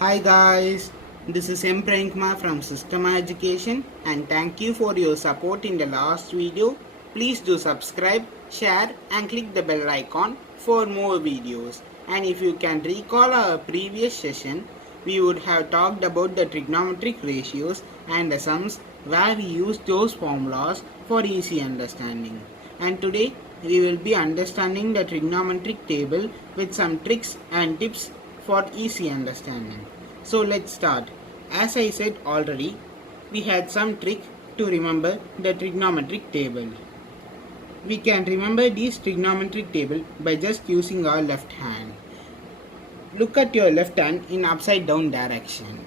Hi guys, this is M. Prankma from System Education and thank you for your support in the last video. Please do subscribe, share and click the bell icon for more videos. And if you can recall our previous session, we would have talked about the trigonometric ratios and the sums where we use those formulas for easy understanding. And today we will be understanding the trigonometric table with some tricks and tips for easy understanding. So let's start. As I said already, we had some trick to remember the trigonometric table. We can remember this trigonometric table by just using our left hand. Look at your left hand in upside down direction.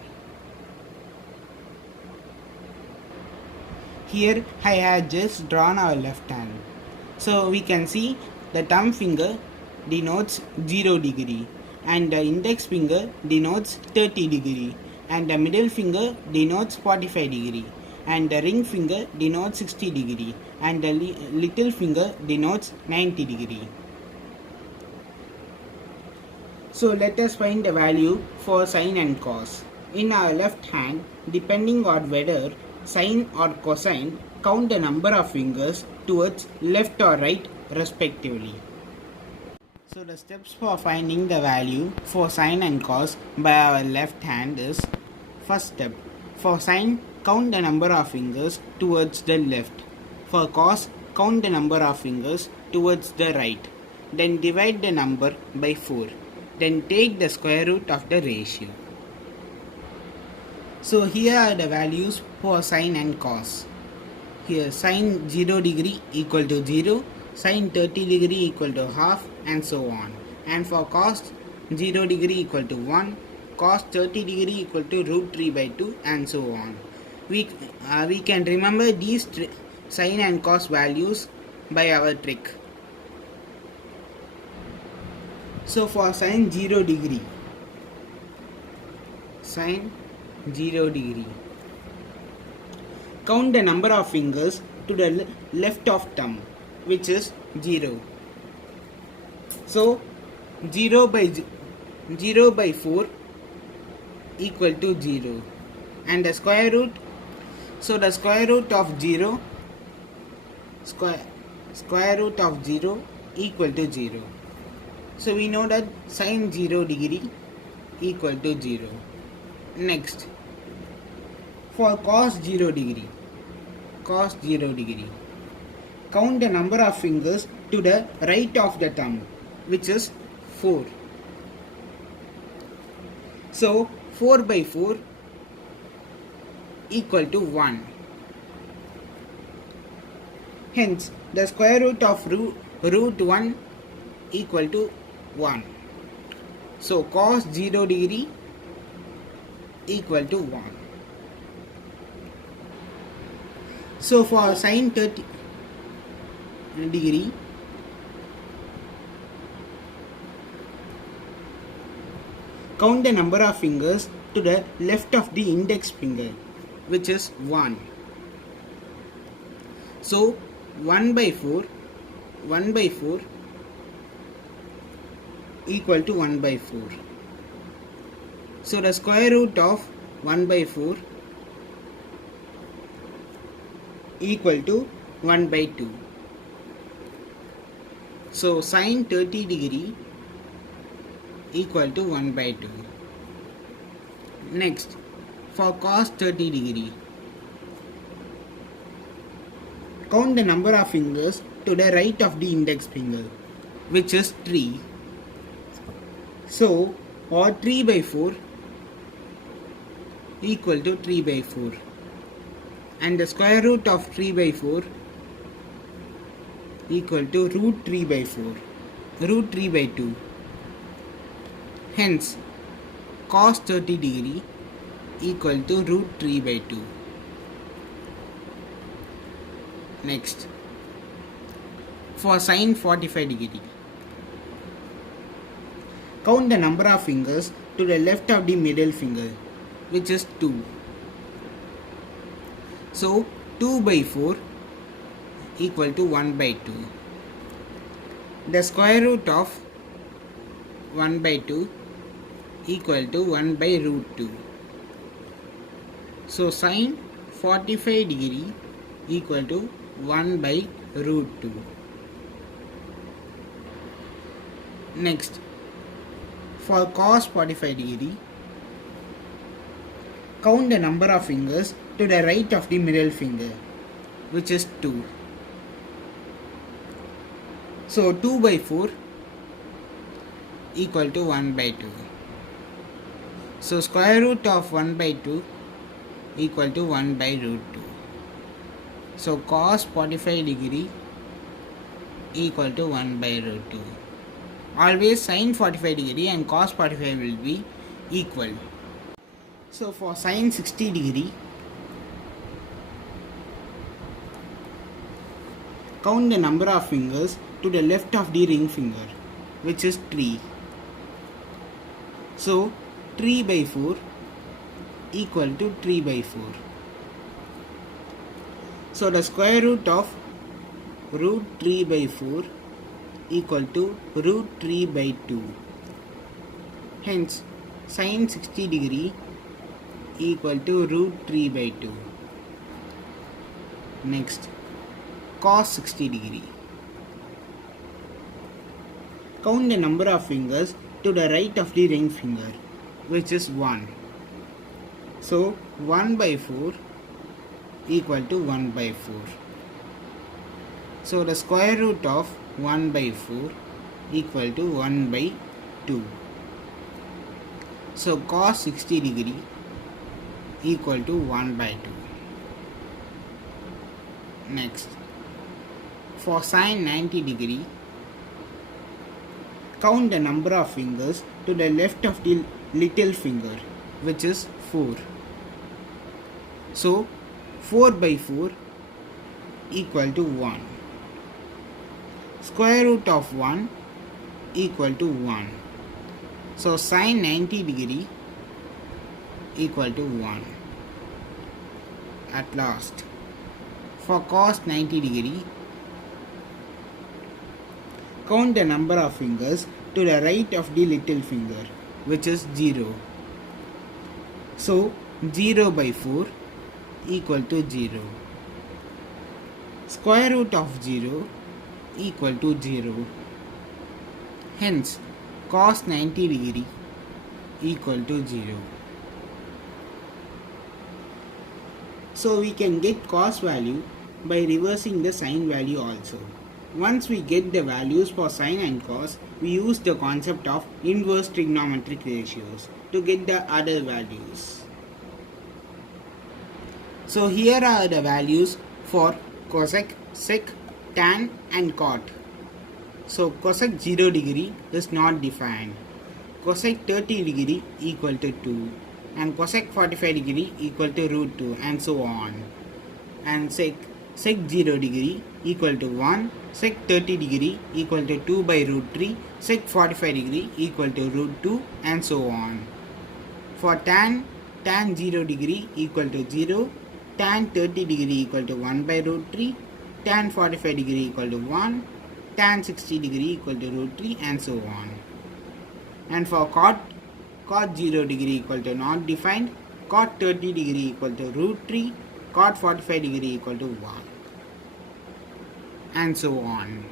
Here I have just drawn our left hand. So we can see the thumb finger denotes 0 degree and the index finger denotes 30 degree and the middle finger denotes 45 degree and the ring finger denotes 60 degree and the little finger denotes 90 degree. So let us find the value for sine and cos. In our left hand, depending on whether sine or cosine, count the number of fingers towards left or right respectively. So the steps for finding the value for sine and cos by our left hand is: first step, for sine, count the number of fingers towards the left. For cos, count the number of fingers towards the right. Then divide the number by 4. Then take the square root of the ratio. So here are the values for sine and cos. Here sine 0 degree equal to 0, sine 30 degree equal to half and so on. And for cos 0 degree equal to 1, cos 30 degree equal to root 3 by 2 and so on. We can remember these sine and cos values by our trick. So for sine 0 degree, sine 0 degree, count the number of fingers to the left of thumb, which is 0. So 0 by 4 equal to 0 and the square root, so the square root of 0 square root of 0 equal to 0. So we know that sine 0 degree equal to 0. Next, for cos 0 degree, count the number of fingers to the right of the thumb, which is 4. So 4 by 4 equal to 1. Hence the square root of root 1 equal to 1. So cos 0 degree equal to 1. So for sine 30 degree, count the number of fingers to the left of the index finger, which is 1. So 1 by 4 equal to 1 by 4. So the square root of 1 by 4 equal to 1 by 2. So sine 30 degree equal to 1 by 2. Next, for cos 30 degree, count the number of fingers to the right of the index finger, which is 3. So, or 3 by 4 equal to 3 by 4. And the square root of 3 by 4 equal to root 3 by 4, root 3 by 2. Hence, cos 30 degree equal to root 3 by 2. Next, for sine 45 degree, count the number of fingers to the left of the middle finger, which is 2. So 2 by 4 equal to 1 by 2. The square root of 1 by 2 equal to 1 by root 2. So sine 45 degree equal to 1 by root 2. Next, for cos 45 degree, count the number of fingers to the right of the middle finger, which is 2. So 2 by 4 equal to 1 by 2. So square root of 1 by 2 equal to 1 by root 2. So cos 45 degree equal to 1 by root 2. Always sin 45 degree and cos 45 will be equal. So for sin 60 degree, count the number of fingers to the left of the ring finger, which is 3. So 3 by 4 equal to 3 by 4. So the square root of root 3 by 4 equal to root 3 by 2. Hence sin 60 degree equal to root 3 by 2. Next, cos 60 degree. Count the number of fingers to the right of the ring finger, which is 1. So 1 by 4 equal to 1 by 4. So the square root of 1 by 4 equal to 1 by 2. So cos 60 degree equal to 1 by 2. Next, for sin 90 degree, count the number of fingers to the left of the little finger, which is 4. So 4 by 4 equal to 1. Square root of 1 equal to 1. So sin 90 degree equal to 1. At last, for cos 90 degree, count the number of fingers to the right of the little finger, which is 0. So 0 by 4 equal to 0. Square root of 0 equal to 0. Hence cos 90 degree equal to 0. So we can get cos value by reversing the sin value also. Once we get the values for sin and cos, we use the concept of inverse trigonometric ratios to get the other values. So here are the values for cosec, sec, tan and cot. So cosec 0 degree is not defined. Cosec 30 degree equal to 2 and cosec 45 degree equal to root 2 and so on. And sec 0 degree equal to 1, sec 30 degree equal to 2 by root 3, sec 45 degree equal to root 2 and so on. For tan 0 degree equal to 0, tan 30 degree equal to 1 by root 3, tan 45 degree equal to 1, tan 60 degree equal to root 3 and so on. And for cot 0 degree equal to not defined, cot 30 degree equal to root 3, cot 45 degree equal to 1 and so on.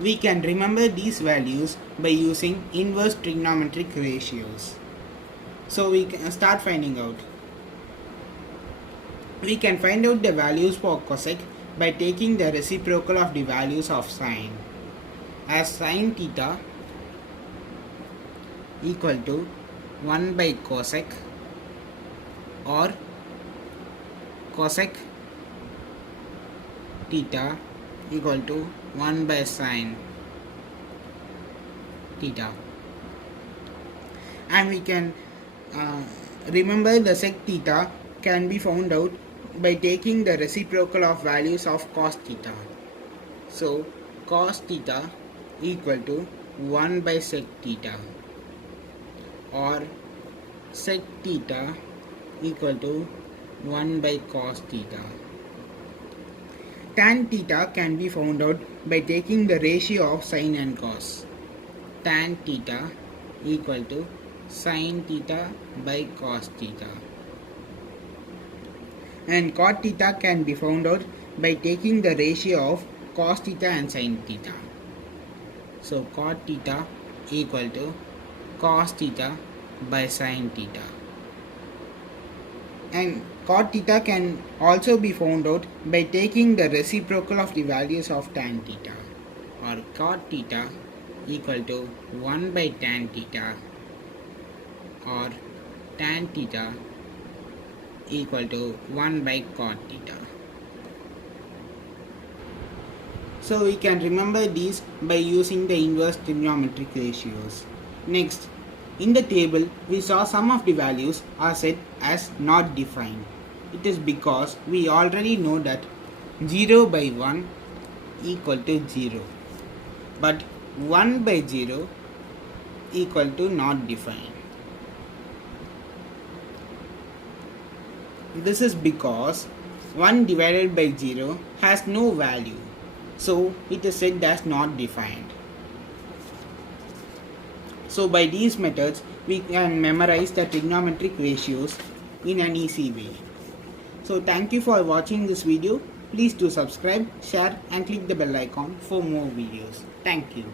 We can remember these values by using inverse trigonometric ratios. So we can start finding out. We can find out the values for cosec by taking the reciprocal of the values of sine, as sin theta equal to 1 by cosec or cosec theta equal to 1 by sin theta. And we can remember the sec theta can be found out by taking the reciprocal of values of cos theta. So cos theta equal to 1 by sec theta or sec theta equal to 1 by cos theta. Tan theta can be found out by taking the ratio of sine and cos. Tan theta equal to sine theta by cos theta. And cot theta can be found out by taking the ratio of cos theta and sine theta. So cot theta equal to cos theta by sine theta. And cot theta can also be found out by taking the reciprocal of the values of tan theta, or cot theta equal to 1 by tan theta, or tan theta equal to 1 by cot theta. So we can remember these by using the inverse trigonometric ratios. Next, in the table we saw some of the values are set as not defined. It is because we already know that 0 by 1 equal to 0, but 1 by 0 equal to not defined. This is because 1 divided by 0 has no value, so it is said as not defined. So by these methods we can memorize the trigonometric ratios in an easy way. So thank you for watching this video. Please do subscribe, share and click the bell icon for more videos. Thank you.